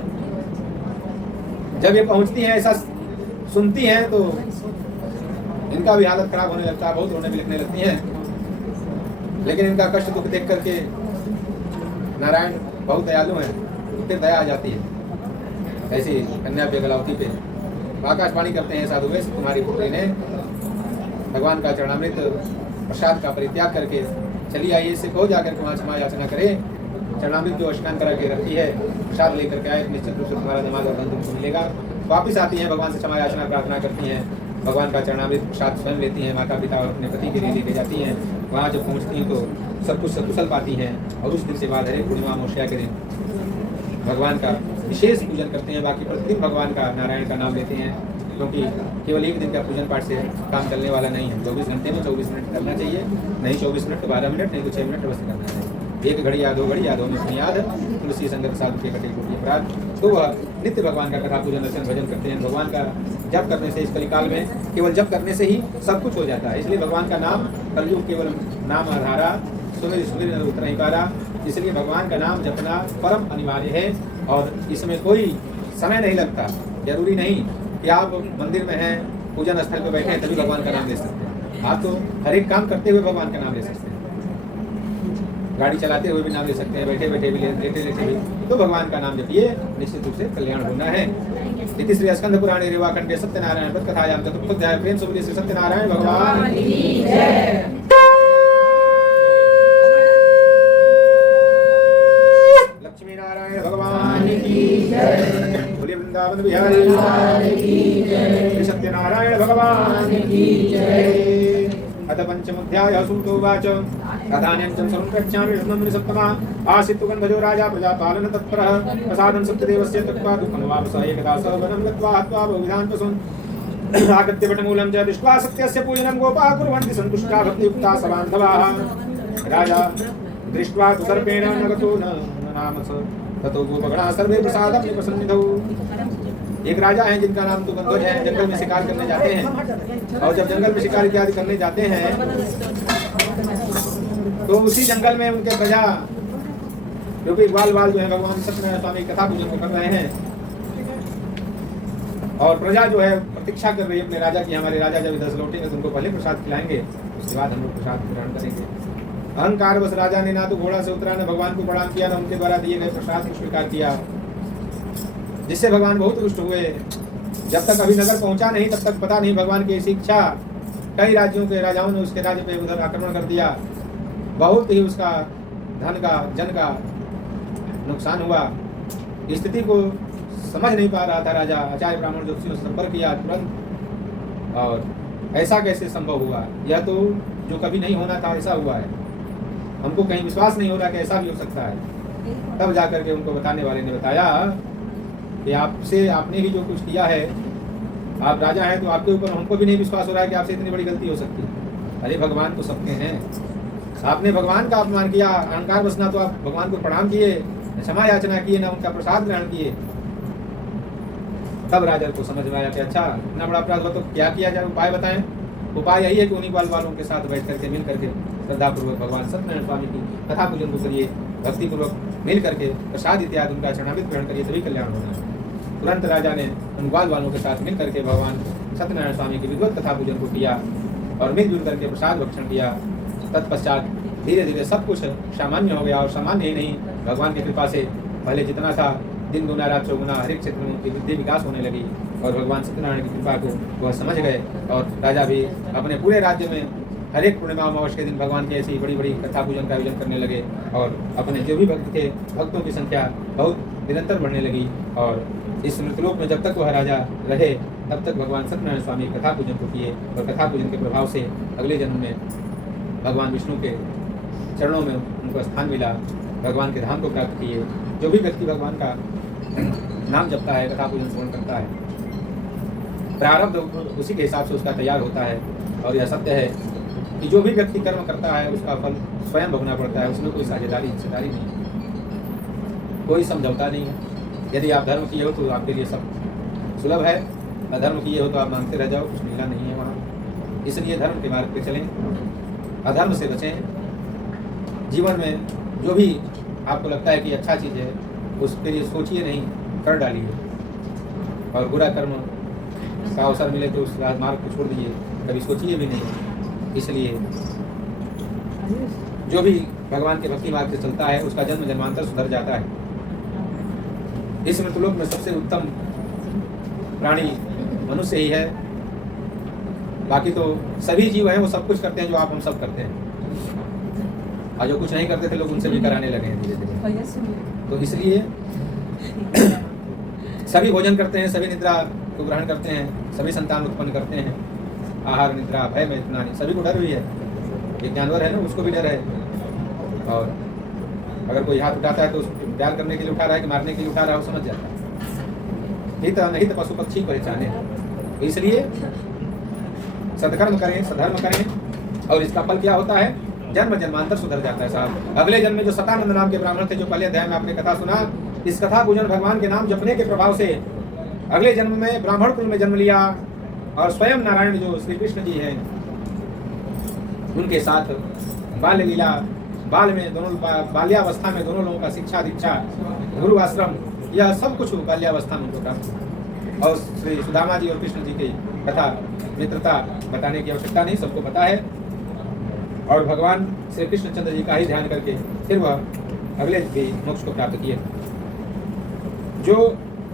जब ये पहुंचती हैं, ऐसा सुनती हैं तो इनका भी हालत खराब होने लगता है, बहुत रोने भी लगने लगती हैं। लेकिन इनका कष्ट दुख देख करके नारायण बहुत दयालु हैं, फिर दया आ जाती है। ऐसी कन्या पे कलावती पे आकाशवाणी करते हैं साधु वैश्य, तुम्हारी पुत्री ने भगवान का चरणामृत प्रसाद का परित्याग करके चली आई, इससे कहो जाकर के वहाँ क्षमा याचना करे। चरणामृत जो स्नान करा के रखी है, प्रसाद लेकर के आए, निश्चित रूप से तुम्हारा दिमाग और धन तुमको मिलेगा। वापिस आती हैं, भगवान से क्षमा याचना प्रार्थना करती हैं, भगवान का चरणामृत प्रसाद स्वयं लेती हैं, माता पिता और अपने पति के लिए लेके जाती हैं। वहाँ जब पहुँचती हैं तो सब कुछ सकुशल पाती हैं और उस दिन से बाद हरे पूर्णिमा अमावस्या के दिन भगवान का विशेष पूजन करते हैं। बाकी प्रतिदिन भगवान का नारायण का नाम लेते हैं, क्योंकि केवल एक दिन का पूजन पाठ से काम चलने वाला नहीं है। 24 घंटे में 24 मिनट करना चाहिए, नहीं 24 मिनट तो 12 मिनट, नहीं तो 6 मिनट बस करना चाहिए। एक घड़ी या 2 घड़ी या 2 मिनट याद तुलसी संगत साधु के कटे कोटि अपराध। तो वह नित्य भगवान का कथा पूजन दर्शन भजन करते हैं। भगवान का जप करने से इस कलिकाल में केवल जप करने से ही सब कुछ हो जाता है। इसलिए भगवान का नाम कलयुग केवल नाम आधारा, सुमिर उतर नहीं पा रहा। इसलिए भगवान का नाम जपना परम अनिवार्य है और इसमें कोई समय नहीं लगता। जरूरी नहीं कि आप मंदिर में हैं, पूजन स्थल पर बैठे हैं तभी भगवान का नाम ले सकते हैं। आप तो हर एक काम करते हुए भगवान का नाम ले सकते हैं, गाड़ी चलाते हुए भी नाम ले सकते हैं, बैठे बैठे भी, लेटे लेटे भी। तो भगवान का नाम जपिए, निश्चित रूप से कल्याण होना है। इति श्री स्कंद पुराणे रेवाखंडे सत्यनारायण व्रत कथायां चतुर्थोध्याय प्रेम सुबुद्धि श्री सत्यनारायण भगवान की जय। लक्ष्मी नारायण भगवान की जय। बोले वृंदावन बिहारी की जय। श्री सत्यनारायण भगवान की जय। अथ पंचमोऽध्यायः सूतोवाच कथान्यं शरणं गच्छामि शरणं निसत्तमा आसीत् गन्धजो राजा प्रजापालन तत्परः प्रसादं सत्यदेवस्य त्यक्त्वा दुःखं वापस एकदा स वनं गत्वा हत्वा बहुविधान् पशून् आगत्य वटमूलं च दृष्ट्वा सत्यस्य पूजनं गोपाः कुर्वन्ति सन्तुष्टा भक्तियुक्ता सबान्धवाः। राजा दृष्ट्वा तु सर्पेण न गतो न नाम स ततो गोपगणाः सर्वे प्रसादं निपसन्निधौ। एक राजा हैं जिनका नाम तो गंधोज है, जंगल में शिकार करने जाते हैं और जब जंगल में शिकार इत्यादि करने जाते हैं तो उसी जंगल में उनके प्रजा जो कि ग्वाल बाल जो है भगवान सत्यनारायण स्वामी कथा पूजन को कर रहे हैं और प्रजा जो है प्रतीक्षा कर रही है अपने राजा की, हमारे राजा जब इधर से लौटेंगे तो उनको पहले प्रसाद खिलाएंगे, उसके बाद हम लोग प्रसाद ग्रहण करेंगे। अहंकार बस राजा ने ना तो घोड़ा से उतरा, न भगवान को प्रणाम किया, न उनके द्वारा दिए गए प्रसाद को स्वीकार किया, जिससे भगवान बहुत रुष्ट हुए। जब तक अभी नगर पहुंचा नहीं तब तक पता नहीं भगवान की ऐसी इच्छा, कई राज्यों के राजाओं ने उसके राज्य पे उधर आक्रमण कर दिया, बहुत ही उसका धन का जन का नुकसान हुआ। स्थिति को समझ नहीं पा रहा था राजा। आचार्य ब्राह्मण ज्योतिषियों से संपर्क किया तुरंत, और ऐसा कैसे संभव हुआ, यह तो जो कभी नहीं होना था ऐसा हुआ है, हमको कहीं विश्वास नहीं हो रहा कि ऐसा भी हो सकता है। तब जाकर के उनको बताने वाले ने बताया कि आपसे आपने ही जो कुछ किया है, आप राजा हैं तो आपके ऊपर हमको भी नहीं विश्वास हो रहा है कि आपसे इतनी बड़ी गलती हो सकती है। अरे भगवान तो सबके हैं, आपने भगवान का अपमान किया, अहंकार बसना तो आप भगवान को प्रणाम किए, क्षमा याचना किए, ना उनका प्रसाद ग्रहण किए। तब राजा को समझ में आया कि अच्छा इतना बड़ा अपराध हुआ तो क्या किया जाए, उपाय बताएं। उपाय यही है कि उन्हीं ग्वाल वालों के साथ बैठ करके मिल करके श्रद्धापूर्वक भगवान सत्यनारायण स्वामी की कथा पूजन को करिए, भक्तिपूर्वक मिल करके प्रसाद इत्यादि उनका चरणामृत ग्रहण करिए, तभी कल्याण होना है। तुरंत राजा ने उन ग्वाल वालों के साथ मिल करके भगवान सत्यनारायण स्वामी की विधिवत कथा पूजन को किया और मिलजुल करके प्रसाद भक्षण किया। तत्पश्चात धीरे धीरे सब कुछ सामान्य हो गया, और सामान्य ही नहीं, भगवान की कृपा से पहले जितना था दिन गुना रात चौगुना हर एक क्षेत्र में उनकी वृद्धि विकास होने लगी, और भगवान सत्यनारायण की कृपा को वह समझ गए। और राजा भी अपने पूरे राज्य में हर एक पूर्णिमा अमावस्या के दिन भगवान की ऐसी बड़ी बड़ी कथा पूजन का आयोजन करने लगे, और अपने जो भी भक्त थे भक्तों की संख्या बहुत निरंतर बढ़ने लगी। और इस मृतलोक में जब तक वह राजा रहे तब तक भगवान सत्यनारायण स्वामी कथा पूजन को किए, और कथा पूजन के प्रभाव से अगले जन्म में भगवान विष्णु के चरणों में उनको स्थान मिला, भगवान के धाम को प्राप्त किए। जो भी व्यक्ति भगवान का नाम जपता है, कथा पूजन श्रवण करता है, प्रारब्ध उसी के हिसाब से उसका तैयार होता है। और यह सत्य है कि जो भी व्यक्ति कर्म करता है उसका फल स्वयं भोगना पड़ता है, उसमें कोई साझेदारी हिस्सेदारी नहीं है, कोई समझौता नहीं है। यदि आप धर्म किए हो तो आपके लिए सब सुलभ है, अधर्म किए हो तो आप मांगते रह जाओ, कुछ मिलना नहीं है वहाँ। इसलिए धर्म के मार्ग पे चलें, अधर्म से बचें। जीवन में जो भी आपको लगता है कि अच्छा चीज़ है उसके लिए सोचिए नहीं, कर डालिए, और बुरा कर्म का अवसर मिले तो उस मार्ग को छोड़ दीजिए, कभी सोचिए भी नहीं। इसलिए जो भी भगवान के भक्ति मार्ग से चलता है उसका जन्म जन्मांतर सुधर जाता है। इस मृतलोक में सबसे उत्तम प्राणी मनुष्य ही है, बाकी तो सभी जीव हैं वो सब कुछ करते हैं जो आप हम सब करते हैं, और जो कुछ नहीं करते थे लोग उनसे भी कराने लगे हैं धीरे धीरे। तो इसलिए सभी भोजन करते हैं, सभी निद्रा को ग्रहण करते हैं, सभी संतान उत्पन्न करते हैं, आहार निद्रा भय मैथुनानि, सभी को डर भी है। एक जानवर है ना, उसको भी डर है, और अगर कोई हाथ उठाता है तो उसको प्यार करने के लिए उठा रहा है कि मारने के लिए उठा रहा है, वो समझ जाता है। नहीं तो पशु पक्षी पहचाने। इसलिए सदकर्म करें, सधर्म करें, और इसका फल क्या होता है? जन्म जन्मांतर सुधर जाता है साहब। अगले जन्म में जो सतानंद नाम के ब्राह्मण थे, जो पहले अध्याय में आपने कथा सुना, इस कथा पूजन भगवान के नाम जपने के प्रभाव से अगले जन्म में ब्राह्मण कुल में जन्म लिया, और स्वयं नारायण जो श्री कृष्ण जी हैं उनके साथ बाल्य लीला, बाल में दोनों बाल्यावस्था में दोनों लोगों का शिक्षा दीक्षा गुरु आश्रम, यह सब कुछ बाल्यावस्था में उनको प्राप्त। और श्री सुदामा जी और कृष्ण जी की कथा मित्रता बताने की आवश्यकता नहीं, सबको पता है। और भगवान श्री कृष्णचंद्र जी का ही ध्यान करके फिर वह अगले भी मोक्ष को प्राप्त किए। जो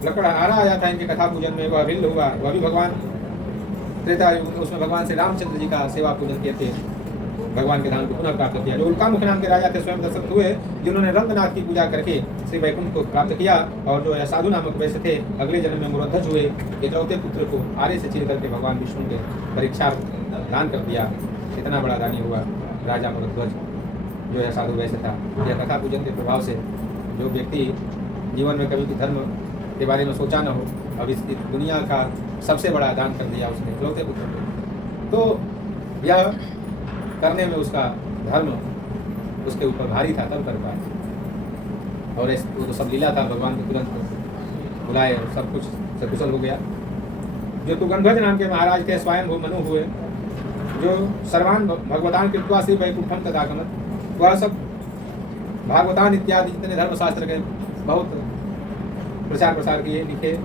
लकड़हारा आया था इनके कथा पूजन में, वह विल्ल हुआ, वह भी भगवान त्रेता युग में, उसमें भगवान श्री रामचंद्र जी का सेवा पूजन किए थे, भगवान के धाम को पुनः प्राप्त किया। जो उल्कामुख नाम के राजा थे स्वयं दशरथ हुए, जिन्होंने रंगनाथ की पूजा करके श्री वैकुंठ को प्राप्त किया। और जो साधु नामक वैसे थे, अगले जन्म में मुरध्वज हुए, इकलौते पुत्र को आरे से चीर करके भगवान विष्णु के परीक्षा दान कर दिया। इतना बड़ा दानी हुआ राजा मुरध्वज, जो है साधु वैसे था। यह कथा पूजन के प्रभाव से जो व्यक्ति जीवन में कभी भी धर्म के बारे में सोचा न हो, अब इस दुनिया का सबसे बड़ा दान कर दिया उसने इकलौते पुत्र को, तो यह करने में उसका धर्म उसके ऊपर भारी था, तब कर पाया। और वो तो सब लीला था, भगवान को तुरंत बुलाए और सब कुछ सकुशल हो गया। जो तुगंध्वज नाम के महाराज थे, स्वयं वो मनु हुए, जो सर्वान भगवतान कृत्वा श्री वैकुंठम तदागमत, वह सब भागवतान इत्यादि जितने धर्मशास्त्र के बहुत प्रचार प्रसार किए, लिखे।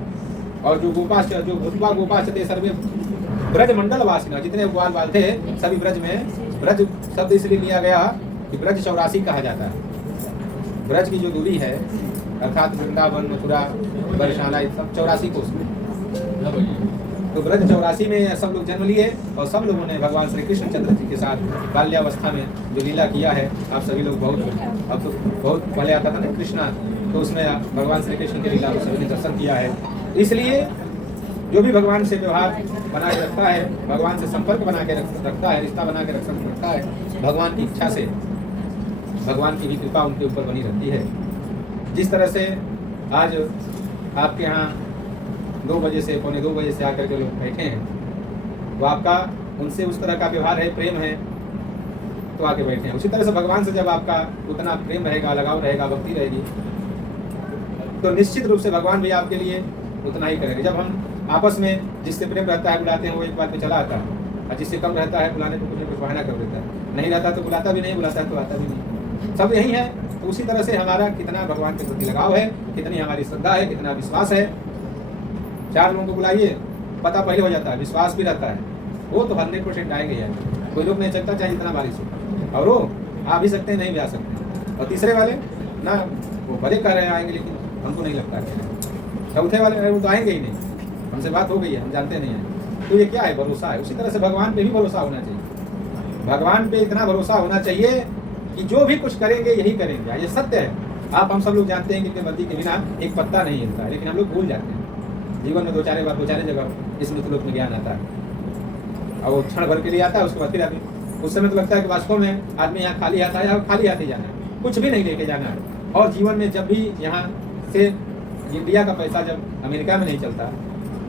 और जो गोपाश जो भूतवा गोपाश थे सर्वे ब्रज मंडल वासिना, जितने ग्वाल बाल थे सभी ब्रज में, ब्रज शब्द इसलिए लिया गया कि ब्रज 84 कहा जाता है। ब्रज की जो दूरी है अर्थात वृंदावन, मथुरा, बरसाना, सब 84 कोस में, तो ब्रज 84 में सब लोग जन्म लिए, और सब लोगों ने भगवान श्री कृष्णचंद्र जी के साथ बाल्यावस्था में जो लीला किया है, आप सभी लोग अब तो बहुत पहले आता था ना कृष्णा, तो उसमें भगवान श्री कृष्ण की लीला को सभी ने दर्शन किया है। इसलिए जो भी भगवान से व्यवहार बना के रखता है, भगवान से संपर्क बना के रखता है, रिश्ता बना के रखता है, भगवान की इच्छा से भगवान की भी कृपा उनके ऊपर बनी रहती है। जिस तरह से आज आपके यहाँ 2 बजे से पौने 2 बजे से आकर के लोग बैठे हैं, वो आपका उनसे उस तरह का व्यवहार है, प्रेम है, तो आके बैठे हैं। उसी तरह से भगवान से जब आपका उतना प्रेम रहेगा, लगाव रहेगा, भक्ति रहेगी, तो निश्चित रूप से भगवान भी आपके लिए उतना ही करेंगे। जब हम आपस में जिससे प्रेम रहता है बुलाते हैं, वो एक बार पे चला आता है, और जिससे कम रहता है बुलाने को कुछ न कुछ बहाना कर देता है, नहीं रहता तो बुलाता भी नहीं, बुलाता है तो आता भी नहीं। सब यही है। तो उसी तरह से हमारा कितना भगवान के प्रति लगाव है, कितनी हमारी श्रद्धा है, कितना विश्वास है। 4 लोगों को बुलाइए, पता पहले हो जाता है, विश्वास भी रहता है, वो तो 100% आएंगे ही आएंगे। कोई लोग नहीं चलता चाहे जितना बारिश हो, और वो आ भी सकते हैं, नहीं भी आ सकते। और तीसरे वाले ना, वो भले कह रहे हैं आएंगे, लेकिन हमको नहीं लगता है। चौथे वाले वो तो आएंगे ही नहीं, हमसे बात हो गई है, हम जानते नहीं हैं। तो ये क्या है? भरोसा है। उसी तरह से भगवान पे भी भरोसा होना चाहिए। भगवान पे इतना भरोसा होना चाहिए कि जो भी कुछ करेंगे यही करेंगे। ये सत्य है। हम सब लोग जानते हैं कि मर्जी के बिना एक पत्ता नहीं हिलता है, लेकिन हम लोग भूल जाते हैं। जीवन में 2-4 बार 2-4 जगह इस मृत्युलोक में ज्ञान आता है, और वो क्षण भर के लिए आता है, उसके बाद फिर आदमी, उस समय तो लगता है कि वास्तव में आदमी यहाँ खाली आता है, खाली हाथ ही जाना है, कुछ भी नहीं लेके जाना है। और जीवन में जब भी यहाँ से इंडिया का पैसा जब अमेरिका में नहीं चलता,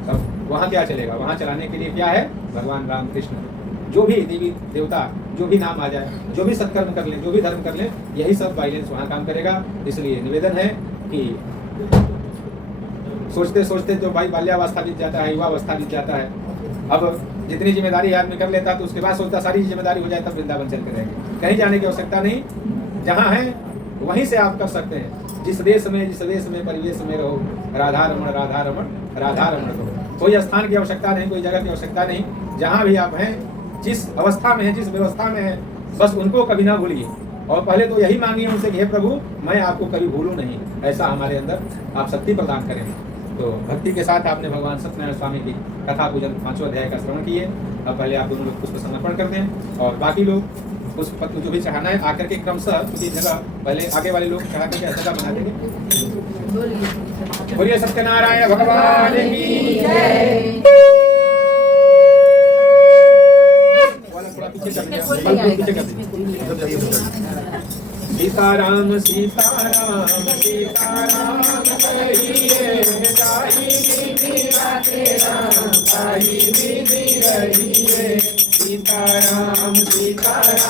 तब वहाँ क्या चलेगा? वहाँ चलाने के लिए क्या है? भगवान राम कृष्ण, जो भी देवी देवता, जो भी नाम आ जाए, जो भी सत्कर्म कर लें, जो भी धर्म कर लें, यही सब वायलेंस वहाँ काम करेगा। इसलिए निवेदन है कि सोचते सोचते जो भाई बाल्यावस्था बीत जाता है, युवावस्था बीत जाता है, अब जितनी जिम्मेदारी आदमी कर लेता तो उसके बाद सोचता सारी जिम्मेदारी हो जाए तब वृंदावन चल कर रहेंगे। कहीं जाने की आवश्यकता नहीं, जहाँ है वहीं से आप कर सकते हैं। जिस देश में परिवेश में रहो, राधा रमण राधा रमण राधा रमण रहो। कोई स्थान की आवश्यकता नहीं, कोई जगह की आवश्यकता नहीं। जहाँ भी आप हैं, जिस अवस्था में हैं, जिस व्यवस्था में हैं, बस उनको कभी ना भूलिए। और पहले तो यही मांगिए उनसे कि हे प्रभु, मैं आपको कभी भूलूं नहीं, ऐसा हमारे अंदर आप शक्ति प्रदान करें। तो भक्ति के साथ आपने भगवान सत्यनारायण स्वामी की कथा पूजन 5वें अध्याय का श्रवण किए। अब पहले आप दोनों लोग पुष्प समर्पण कर दें, और बाकी लोग पुष्प पत्र जो भी चढ़ाना है आकर के क्रमशः क्योंकि जगह पहले आगे वाले लोग चढ़ा करके जगह बना देंगे। बोलिए सत्यनारायण भगवान की जय। पीछे कर दीजिए। सीताराम सीताराम सीताराम कहिए, जाहि विधि राधे राम, ताहि विधि रहिए। सीताराम सीताराम।